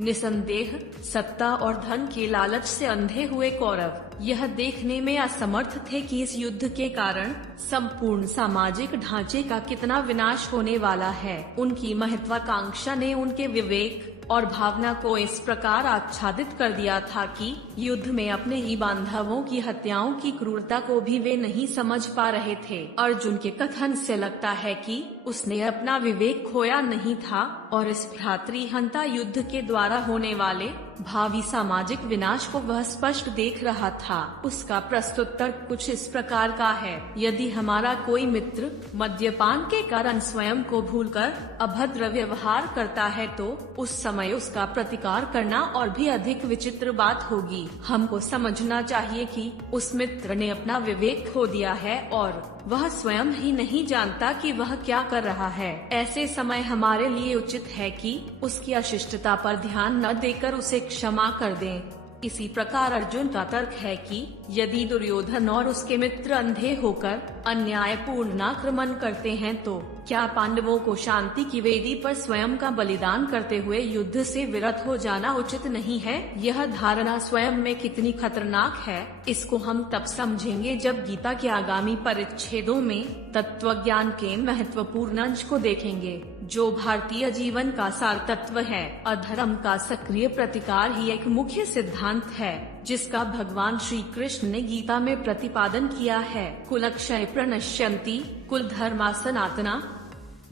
निसंदेह सत्ता और धन के लालच से अंधे हुए कौरव यह देखने में असमर्थ थे कि इस युद्ध के कारण संपूर्ण सामाजिक ढांचे का कितना विनाश होने वाला है। उनकी महत्वाकांक्षा ने उनके विवेक और भावना को इस प्रकार आच्छादित कर दिया था कि युद्ध में अपने ही बांधवों की हत्याओं की क्रूरता को भी वे नहीं समझ पा रहे थे। अर्जुन के कथन से लगता है कि उसने अपना विवेक खोया नहीं था और इस भ्रातृहंता युद्ध के द्वारा होने वाले भावी सामाजिक विनाश को वह स्पष्ट देख रहा था। उसका प्रस्तुत्तर कुछ इस प्रकार का है। यदि हमारा कोई मित्र मद्यपान के कारण स्वयं को भूलकर अभद्र व्यवहार करता है तो उस समय उसका प्रतिकार करना और भी अधिक विचित्र बात होगी। हमको समझना चाहिए कि उस मित्र ने अपना विवेक खो दिया है और वह स्वयं ही नहीं जानता कि वह क्या कर रहा है। ऐसे समय हमारे लिए उचित है कि उसकी अशिष्टता पर ध्यान न देकर उसे क्षमा कर दें। इसी प्रकार अर्जुन का तर्क है कि यदि दुर्योधन और उसके मित्र अंधे होकर अन्यायपूर्ण आक्रमण करते हैं तो क्या पांडवों को शांति की वेदी पर स्वयं का बलिदान करते हुए युद्ध से विरत हो जाना उचित नहीं है। यह धारणा स्वयं में कितनी खतरनाक है, इसको हम तब समझेंगे जब गीता के आगामी परिच्छेदों में तत्वज्ञान के महत्वपूर्ण अंश को देखेंगे, जो भारतीय जीवन का सार तत्व है। अधर्म का सक्रिय प्रतिकार ही एक मुख्य सिद्धांत है जिसका भगवान श्री कृष्ण ने गीता में प्रतिपादन किया है। कुलक्षय प्रणश्यन्ति कुल धर्मा सनातना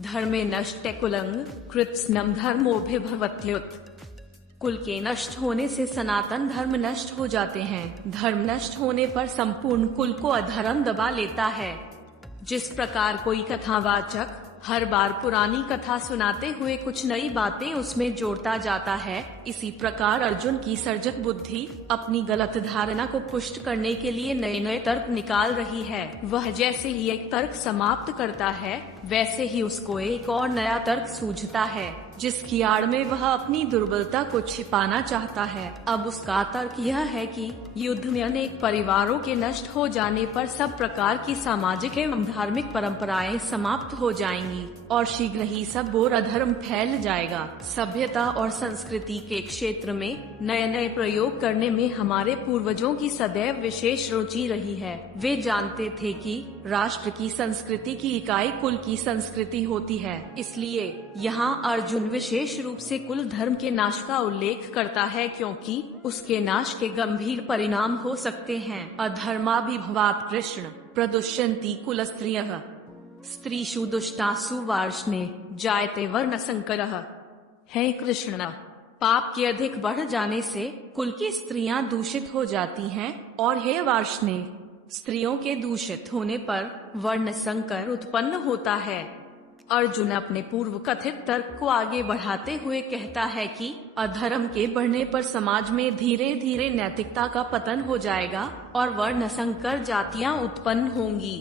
धर्मे नष्टे कुलंग कृत्स्नम धर्मोभिर्भवत्युत। कुल के नष्ट होने से सनातन धर्म नष्ट हो जाते हैं। धर्म नष्ट होने पर संपूर्ण कुल को अधर्म दबा लेता है। जिस प्रकार कोई कथावाचक हर बार पुरानी कथा सुनाते हुए कुछ नई बातें उसमें जोड़ता जाता है, इसी प्रकार अर्जुन की सर्जक बुद्धि अपनी गलत धारणा को पुष्ट करने के लिए नए नए तर्क निकाल रही है। वह जैसे ही एक तर्क समाप्त करता है, वैसे ही उसको एक और नया तर्क सूझता है, जिसकी आड़ में वह अपनी दुर्बलता को छिपाना चाहता है। अब उसका तर्क यह है कि युद्ध में अनेक परिवारों के नष्ट हो जाने पर सब प्रकार की सामाजिक एवं धार्मिक परंपराएं समाप्त हो जाएंगी और शीघ्र ही सब ओर अधर्म फैल जाएगा। सभ्यता और संस्कृति के क्षेत्र में नए नए प्रयोग करने में हमारे पूर्वजों की सदैव विशेष रुचि रही है। वे जानते थे कि राष्ट्र की संस्कृति की इकाई कुल की संस्कृति होती है। इसलिए यहाँ अर्जुन विशेष रूप से कुल धर्म के नाश का उल्लेख करता है, क्योंकि उसके नाश के गंभीर परिणाम हो सकते हैं। अधर्माभिभवात् कृष्ण प्रदुष्यन्ति कुल स्त्रियः स्त्रीषु दुष्टासु वार्ष्णे जायते वर्ण संकरः। हे कृष्ण, पाप के अधिक बढ़ जाने से कुल की स्त्रियां दूषित हो जाती हैं, और हे वार्ष्णे, स्त्रियों के दूषित होने पर वर्ण संकर उत्पन्न होता है। अर्जुन अपने पूर्व कथित तर्क को आगे बढ़ाते हुए कहता है कि अधर्म के बढ़ने पर समाज में धीरे धीरे नैतिकता का पतन हो जाएगा और वर्ण संकर जातियां उत्पन्न होंगी।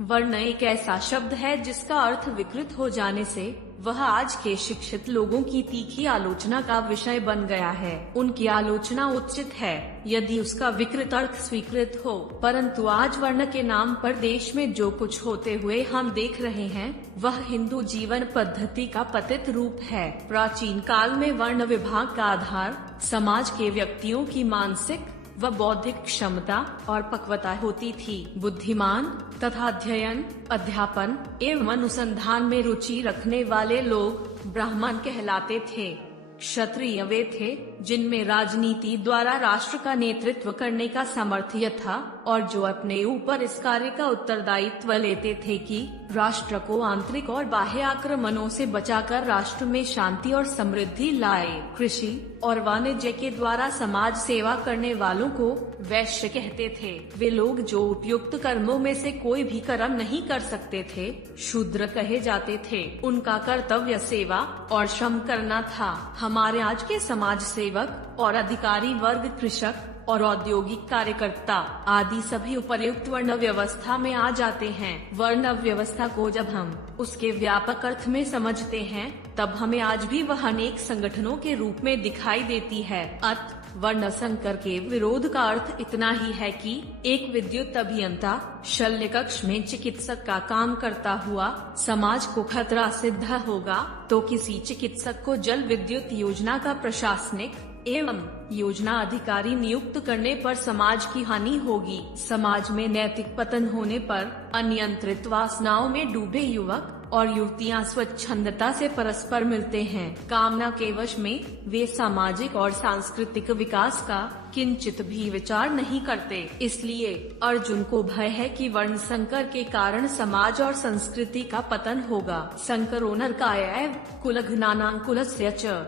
वर्ण एक ऐसा शब्द है जिसका अर्थ विकृत हो जाने से वह आज के शिक्षित लोगों की तीखी आलोचना का विषय बन गया है। उनकी आलोचना उचित है यदि उसका विकृत अर्थ स्वीकृत हो, परंतु आज वर्ण के नाम पर देश में जो कुछ होते हुए हम देख रहे हैं, वह हिंदू जीवन पद्धति का पतित रूप है। प्राचीन काल में वर्ण विभाग का आधार समाज के व्यक्तियों की मानसिक व बौद्धिक क्षमता और पक्वता होती थी। बुद्धिमान तथा अध्ययन, अध्यापन एवं अनुसंधान में रुचि रखने वाले लोग ब्राह्मण कहलाते थे। क्षत्रिय वे थे जिनमें राजनीति द्वारा राष्ट्र का नेतृत्व करने का सामर्थ्य था और जो अपने ऊपर इस कार्य का उत्तरदायित्व लेते थे कि राष्ट्र को आंतरिक और बाह्य आक्रमणों से बचाकर राष्ट्र में शांति और समृद्धि लाए। कृषि और वाणिज्य के द्वारा समाज सेवा करने वालों को वैश्य कहते थे। वे लोग जो उपयुक्त कर्मों में से कोई भी कर्म नहीं कर सकते थे, शूद्र कहे जाते थे। उनका कर्तव्य सेवा और श्रम करना था। हमारे आज के समाज सेवक और अधिकारी वर्ग कृषक और औद्योगिक कार्यकर्ता आदि सभी उपर्युक्त वर्ण व्यवस्था में आ जाते हैं। वर्ण व्यवस्था को जब हम उसके व्यापक अर्थ में समझते हैं, तब हमें आज भी वह अनेक संगठनों के रूप में दिखाई देती है। वर्ण संकर के विरोध का अर्थ इतना ही है कि एक विद्युत अभियंता शल्य कक्ष में चिकित्सक का काम करता हुआ समाज को खतरा सिद्ध होगा, तो किसी चिकित्सक को जल विद्युत योजना का प्रशासनिक एवं योजना अधिकारी नियुक्त करने पर समाज की हानि होगी। समाज में नैतिक पतन होने पर अनियंत्रित वासनाओं में डूबे युवक और युवतियां स्वच्छंदता से परस्पर मिलते हैं। कामना के वश में वे सामाजिक और सांस्कृतिक विकास का किंचित भी विचार नहीं करते। इसलिए अर्जुन को भय है कि वर्ण संकर के कारण समाज और संस्कृति का पतन होगा। संकरो नरकाय कुलघ्नानाकुलस्य च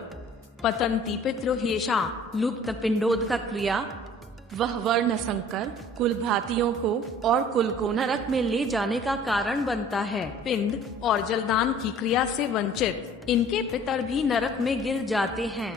पतंती पितृह्येषा लुप्त पिंडोदका क्रिया। वह वर्ण संकर कुल भ्रातियों को और कुल को नरक में ले जाने का कारण बनता है। पिंड और जलदान की क्रिया से वंचित इनके पितर भी नरक में गिर जाते हैं।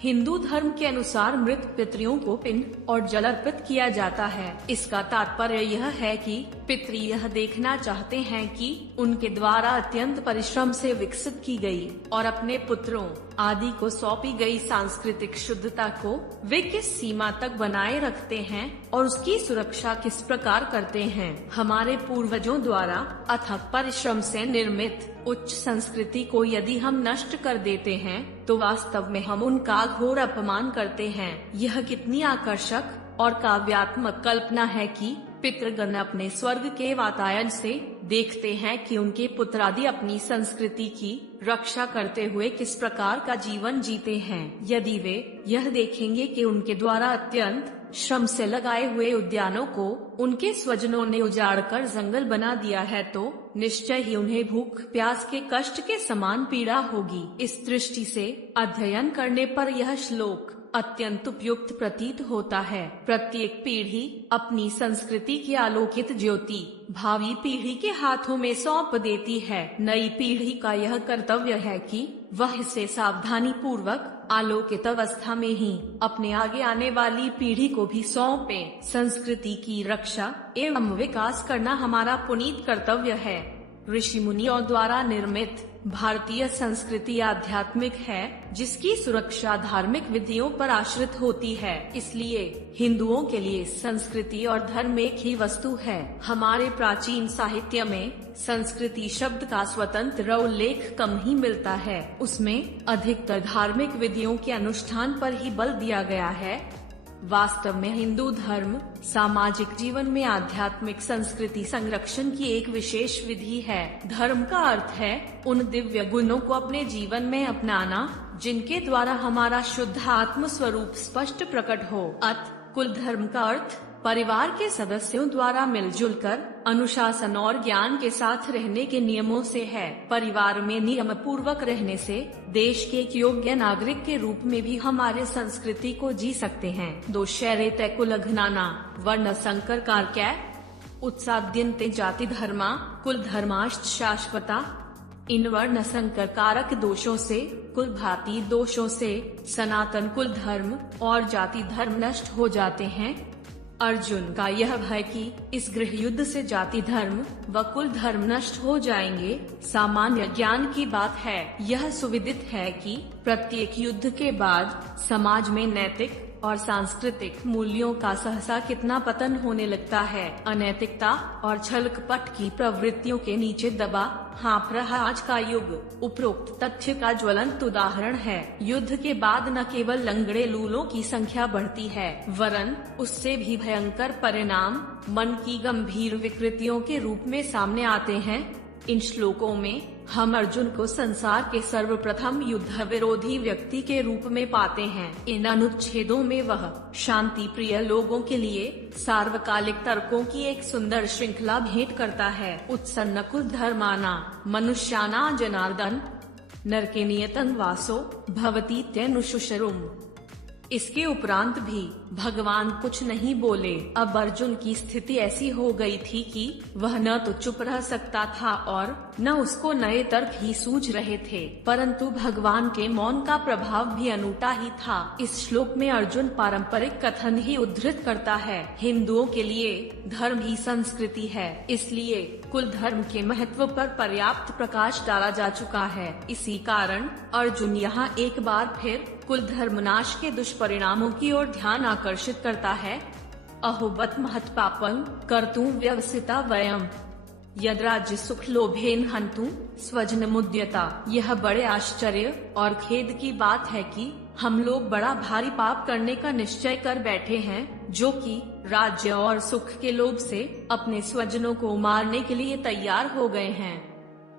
हिंदू धर्म के अनुसार मृत पितरों को पिंड और जल अर्पित किया जाता है। इसका तात्पर्य यह है कि पितृ यह देखना चाहते हैं कि उनके द्वारा अत्यंत परिश्रम से विकसित की गई और अपने पुत्रों आदि को सौंपी गई सांस्कृतिक शुद्धता को वे किस सीमा तक बनाए रखते हैं और उसकी सुरक्षा किस प्रकार करते हैं। हमारे पूर्वजों द्वारा अथक परिश्रम से निर्मित उच्च संस्कृति को यदि हम नष्ट कर देते हैं, तो वास्तव में हम उनका घोर अपमान करते हैं। यह कितनी आकर्षक और काव्यात्मक कल्पना है कि पितृगण अपने स्वर्ग के वातायन से देखते हैं कि उनके पुत्र आदि अपनी संस्कृति की रक्षा करते हुए किस प्रकार का जीवन जीते हैं। यदि वे यह देखेंगे कि उनके द्वारा अत्यंत श्रम से लगाए हुए उद्यानों को उनके स्वजनों ने उजाड़कर जंगल बना दिया है तो निश्चय ही उन्हें भूख प्यास के कष्ट के समान पीड़ा होगी। इस दृष्टि से अध्ययन करने पर यह श्लोक अत्यंत उपयुक्त प्रतीत होता है। प्रत्येक पीढ़ी अपनी संस्कृति की आलोकित ज्योति भावी पीढ़ी के हाथों में सौंप देती है। नई पीढ़ी का यह कर्तव्य है कि वह इसे सावधानी पूर्वक आलोकित अवस्था में ही अपने आगे आने वाली पीढ़ी को भी सौंपे। संस्कृति की रक्षा एवं विकास करना हमारा पुनीत कर्तव्य है। ऋषि मुनियों द्वारा निर्मित भारतीय संस्कृति आध्यात्मिक है, जिसकी सुरक्षा धार्मिक विधियों पर आश्रित होती है। इसलिए हिंदुओं के लिए संस्कृति और धर्म एक ही वस्तु है। हमारे प्राचीन साहित्य में संस्कृति शब्द का स्वतंत्र उल्लेख कम ही मिलता है। उसमें अधिकतर धार्मिक विधियों के अनुष्ठान पर ही बल दिया गया है। वास्तव में हिंदू धर्म सामाजिक जीवन में आध्यात्मिक संस्कृति संरक्षण की एक विशेष विधि है। धर्म का अर्थ है उन दिव्य गुणों को अपने जीवन में अपनाना जिनके द्वारा हमारा शुद्ध आत्म स्वरूप स्पष्ट प्रकट हो। कुल धर्म का अर्थ परिवार के सदस्यों द्वारा मिलजुल कर अनुशासन और ज्ञान के साथ रहने के नियमों से है। परिवार में नियम पूर्वक रहने से देश के एक योग्य नागरिक के रूप में भी हमारे संस्कृति को जी सकते हैं। दोषैरे तय कुल घनाना वर्ण संकर कारकै उत्साद्यन्ते जाति धर्मा कुल धर्माश्च शाश्वता। इन वर्ण संकर कारक दोषों से, कुल भांति दोषों से सनातन कुल धर्म और जाति धर्म नष्ट हो जाते हैं। अर्जुन का यह भय कि इस गृह युद्ध से जाति धर्म व कुल धर्म नष्ट हो जाएंगे सामान्य ज्ञान की बात है। यह सुविदित है कि प्रत्येक युद्ध के बाद समाज में नैतिक और सांस्कृतिक मूल्यों का सहसा कितना पतन होने लगता है। अनैतिकता और छल कपट की प्रवृत्तियों के नीचे दबा हाँफ रहा आज का युग उपरोक्त तथ्य का ज्वलंत उदाहरण है। युद्ध के बाद न केवल लंगड़े लूलों की संख्या बढ़ती है, वरन उससे भी भयंकर परिणाम मन की गंभीर विकृतियों के रूप में सामने आते हैं। इन श्लोकों में हम अर्जुन को संसार के सर्वप्रथम युद्ध विरोधी व्यक्ति के रूप में पाते हैं। इन अनुच्छेदों में वह शांति प्रिय लोगों के लिए सार्वकालिक तर्कों की एक सुंदर श्रृंखला भेंट करता है। उत्सन्न कुल धर्माना मनुष्याना जनार्दन नरके नियतं वासो भवती त्यनुशुशरुम। इसके उपरांत भी भगवान कुछ नहीं बोले। अब अर्जुन की स्थिति ऐसी हो गई थी कि वह न तो चुप रह सकता था और न उसको नए तर्क ही सूझ रहे थे, परंतु भगवान के मौन का प्रभाव भी अनूठा ही था। इस श्लोक में अर्जुन पारंपरिक कथन ही उद्धृत करता है। हिंदुओं के लिए धर्म ही संस्कृति है, इसलिए कुल धर्म के महत्व पर पर्याप्त प्रकाश डाला जा चुका है। इसी कारण अर्जुन यहाँ एक बार फिर कुल धर्मनाश के दुष्परिणामों की ओर ध्यान आकर्षित करता है। अहोबत महत् पापं कर्तुं व्यवसिता वयम् यद राज्य सुख लोभेन हन्तु स्वजन मुद्यता। यह बड़े आश्चर्य और खेद की बात है कि हम लोग बड़ा भारी पाप करने का निश्चय कर बैठे हैं, जो कि राज्य और सुख के लोभ से अपने स्वजनों को मारने के लिए तैयार हो गए हैं।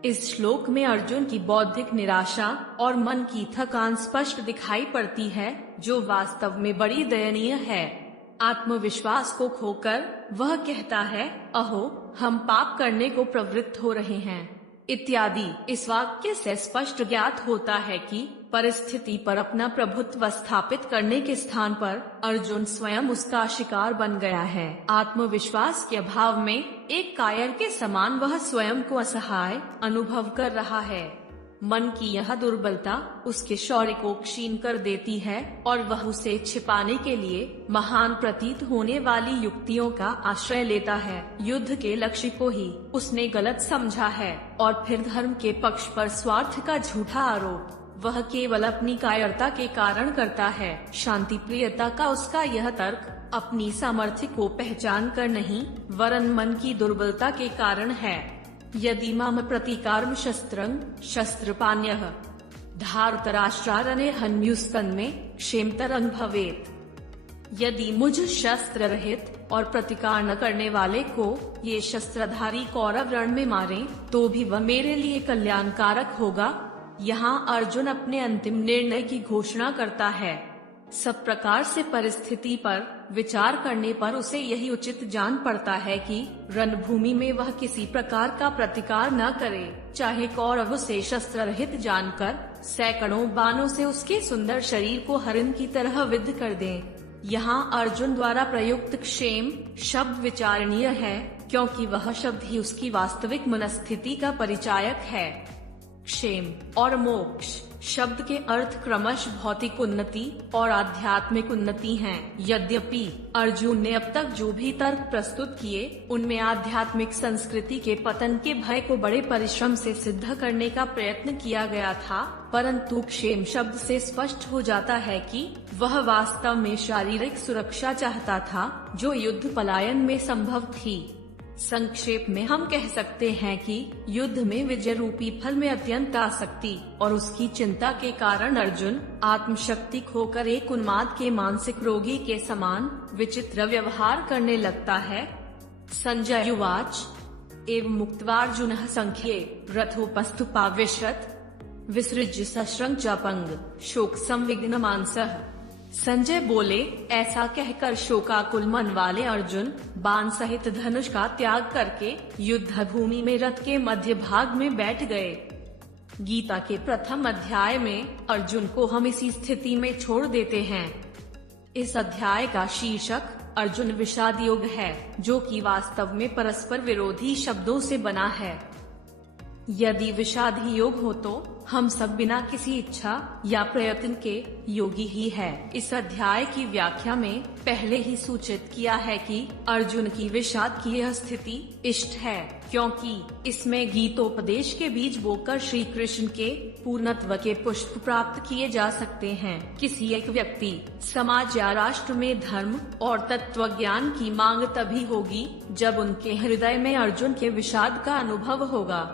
इस श्लोक में अर्जुन की बौद्धिक निराशा और मन की थकान स्पष्ट दिखाई पड़ती है, जो वास्तव में बड़ी दयनीय है। आत्मविश्वास को खोकर वह कहता है, अहो हम पाप करने को प्रवृत्त हो रहे हैं इत्यादि। इस वाक्य से स्पष्ट ज्ञात होता है कि परिस्थिति पर अपना प्रभुत्व स्थापित करने के स्थान पर अर्जुन स्वयं उसका शिकार बन गया है। आत्मविश्वास के अभाव में एक कायर के समान वह स्वयं को असहाय अनुभव कर रहा है। मन की यह दुर्बलता उसके शौर्य को क्षीण कर देती है और वह उसे छिपाने के लिए महान प्रतीत होने वाली युक्तियों का आश्रय लेता है। युद्ध के लक्ष्य को ही उसने गलत समझा है और फिर धर्म के पक्ष पर स्वार्थ का झूठा आरोप वह केवल अपनी कायरता के कारण करता है। शांति प्रियता का उसका यह तर्क अपनी सामर्थ्य को पहचान कर नहीं, वरन मन की दुर्बलता के कारण है। यदि माम प्रतिकारम शस्त्रं शस्त्रपाण्यः धार्तराष्ट्रारणे हन्युस्तन्मे क्षेमतरं भवेत्। यदि मुझ शस्त्र रहित और प्रतिकार न करने वाले को ये शस्त्रधारी कौरव रण में मारे तो भी वह मेरे लिए कल्याणकारक होगा। यहाँ अर्जुन अपने अंतिम निर्णय की घोषणा करता है। सब प्रकार से परिस्थिति पर विचार करने पर उसे यही उचित जान पड़ता है कि रणभूमि में वह किसी प्रकार का प्रतिकार न करे, चाहे कौरव उसे शस्त्र रहित जानकर सैकड़ों बाणों से उसके सुंदर शरीर को हरिण की तरह विद्ध कर दें। यहाँ अर्जुन द्वारा प्रयुक्त क्षेम शब्द विचारणीय है, क्योंकि वह शब्द ही उसकी वास्तविक मनस्थिति का परिचायक है। क्षेम और मोक्ष शब्द के अर्थ क्रमश भौतिक उन्नति और आध्यात्मिक उन्नति हैं। यद्यपि अर्जुन ने अब तक जो भी तर्क प्रस्तुत किए उनमें आध्यात्मिक संस्कृति के पतन के भय को बड़े परिश्रम से सिद्ध करने का प्रयत्न किया गया था, परंतु क्षेम शब्द से स्पष्ट हो जाता है कि वह वास्तव में शारीरिक सुरक्षा चाहता था, जो युद्ध पलायन में संभव थी। संक्षेप में हम कह सकते हैं कि युद्ध में विजय रूपी फल में अत्यंत आसक्ति और उसकी चिंता के कारण अर्जुन आत्मशक्ति खोकर एक उन्माद के मानसिक रोगी के समान विचित्र व्यवहार करने लगता है। संजय उवाच एवं मुक्त्वार्जुनः संख्ये रथोपस्थुपाविशत् विसृज्य सशृंग चापंग शोक संविघ्न मानसः। संजय बोले, ऐसा कहकर शोकाकुल मन वाले अर्जुन बाण सहित धनुष का त्याग करके युद्ध भूमि में रथ के मध्य भाग में बैठ गए। गीता के प्रथम अध्याय में अर्जुन को हम इसी स्थिति में छोड़ देते हैं। इस अध्याय का शीर्षक अर्जुन विषाद योग है, जो कि वास्तव में परस्पर विरोधी शब्दों से बना है। यदि विषाद ही योग हो तो हम सब बिना किसी इच्छा या प्रयत्न के योगी ही है। इस अध्याय की व्याख्या में पहले ही सूचित किया है कि अर्जुन की विषाद की यह स्थिति इष्ट है, क्योंकि इसमें गीतोपदेश के बीज बोकर श्री कृष्ण के पूर्णत्व के पुष्प प्राप्त किए जा सकते हैं। किसी एक व्यक्ति, समाज या राष्ट्र में धर्म और तत्व ज्ञान की मांग तभी होगी जब उनके हृदय में अर्जुन के विषाद का अनुभव होगा।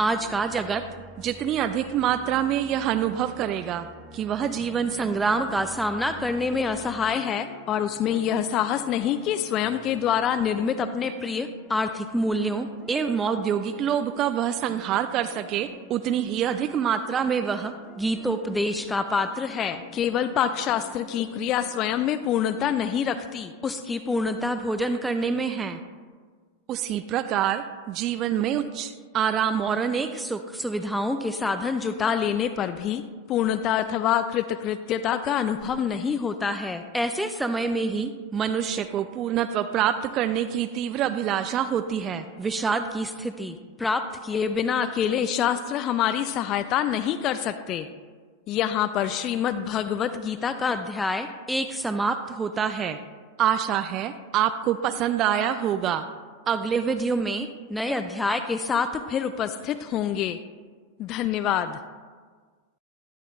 आज का जगत जितनी अधिक मात्रा में यह अनुभव करेगा कि वह जीवन संग्राम का सामना करने में असहाय है और उसमें यह साहस नहीं कि स्वयं के द्वारा निर्मित अपने प्रिय आर्थिक मूल्यों एवं औद्योगिक लोभ का वह संहार कर सके, उतनी ही अधिक मात्रा में वह गीतोपदेश का पात्र है। केवल पाकशास्त्र की क्रिया स्वयं में पूर्णता नहीं रखती, उसकी पूर्णता भोजन करने में है। उसी प्रकार जीवन में उच्च आराम और अनेक सुख सुविधाओं के साधन जुटा लेने पर भी पूर्णता अथवा कृतकृत्यता का अनुभव नहीं होता है। ऐसे समय में ही मनुष्य को पूर्णत्व प्राप्त करने की तीव्र अभिलाषा होती है। विषाद की स्थिति प्राप्त किए बिना अकेले शास्त्र हमारी सहायता नहीं कर सकते। यहाँ पर श्रीमद् भगवत गीता का अध्याय 1 समाप्त होता है। आशा है आपको पसंद आया होगा। अगले वीडियो में नए अध्याय के साथ फिर उपस्थित होंगे। धन्यवाद।